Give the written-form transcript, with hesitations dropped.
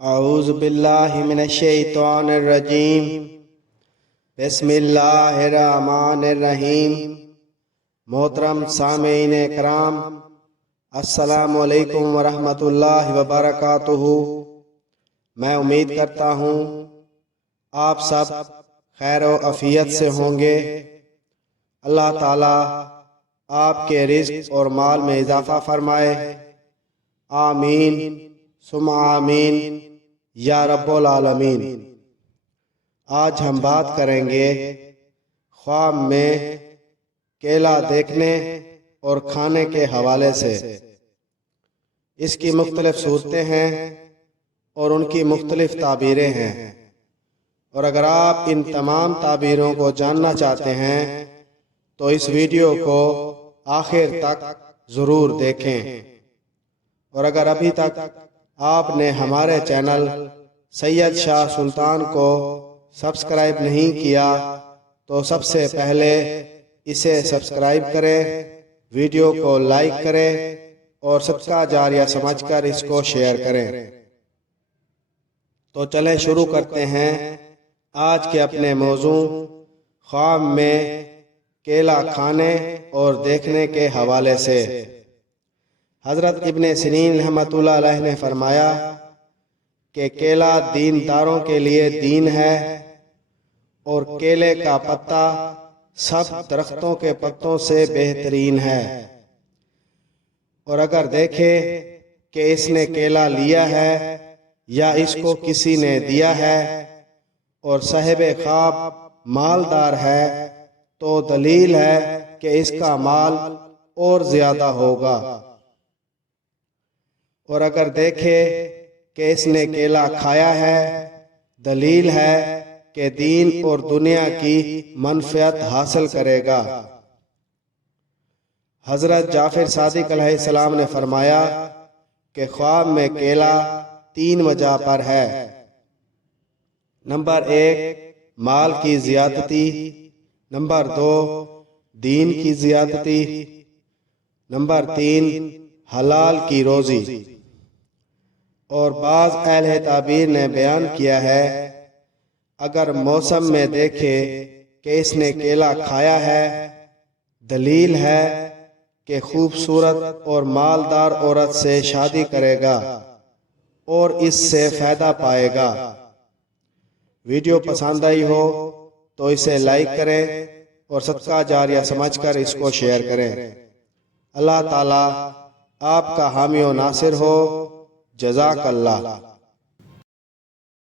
اعوذ باللہ من الشیطان الرجیم بسم اللہ الرحمن الرحیم۔ محترم سامعین کرام، السلام علیکم ورحمۃ اللہ وبرکاتہ۔ میں امید کرتا ہوں آپ سب خیر و عافیت سے ہوں گے۔ اللہ تعالیٰ آپ کے رزق اور مال میں اضافہ فرمائے، آمین ثم آمین یا رب العالمین۔ آج ہم بات کریں گے خواب میں کیلا دیکھنے اور کھانے کے حوالے سے۔ اس کی مختلف صورتیں ہیں اور ان کی مختلف تعبیریں ہیں، اور اگر آپ ان تمام تعبیروں کو جاننا چاہتے ہیں تو اس ویڈیو کو آخر تک ضرور دیکھیں، اور اگر ابھی تک آپ نے ہمارے چینل سید شاہ سلطان کو سبسکرائب نہیں کیا تو سب سے پہلے اسے سبسکرائب کریں، ویڈیو کو لائک کریں اور صدقہ جاریہ سمجھ کر اس کو شیئر کریں۔ تو چلیں شروع کرتے ہیں آج کے اپنے موضوع خواب میں کیلا کھانے اور دیکھنے کے حوالے سے۔ حضرت ابن سیرین رحمۃ اللہ علیہ نے فرمایا کہ کیلا دینداروں کے لیے دین ہے، اور کیلے کا پتا سب درختوں کے پتوں سے بہترین ہے، اور اگر دیکھے کہ اس نے کیلا لیا ہے یا اس کو کسی نے دیا ہے اور صاحب خواب مالدار ہے تو دلیل ہے کہ اس کا مال اور زیادہ ہوگا، اور اگر دیکھے کہ اس نے کیلا کھایا ہے دلیل ہے کہ دین اور دنیا کی منفعت حاصل کرے گا۔ حضرت جعفر صادق علیہ السلام نے فرمایا کہ خواب میں کیلا 3 وجہ پر ہے۔ نمبر 1 مال کی زیادتی، نمبر 2 دین کی زیادتی، نمبر 3 حلال کی روزی۔ اور بعض اہل تعبیر نے بیان کیا ہے اگر موسم میں دیکھے کہ اس نے کیلا کھایا ہے دلیل ہے کہ خوبصورت اور مالدار عورت سے شادی کرے گا اور اس سے فائدہ پائے گا۔ ویڈیو پسند آئی ہو تو اسے لائک کریں اور صدقہ جاریہ سمجھ کر اس کو شیئر کریں۔ اللہ تعالیٰ آپ کا حامی و ناصر ہو۔ جزاک اللہ۔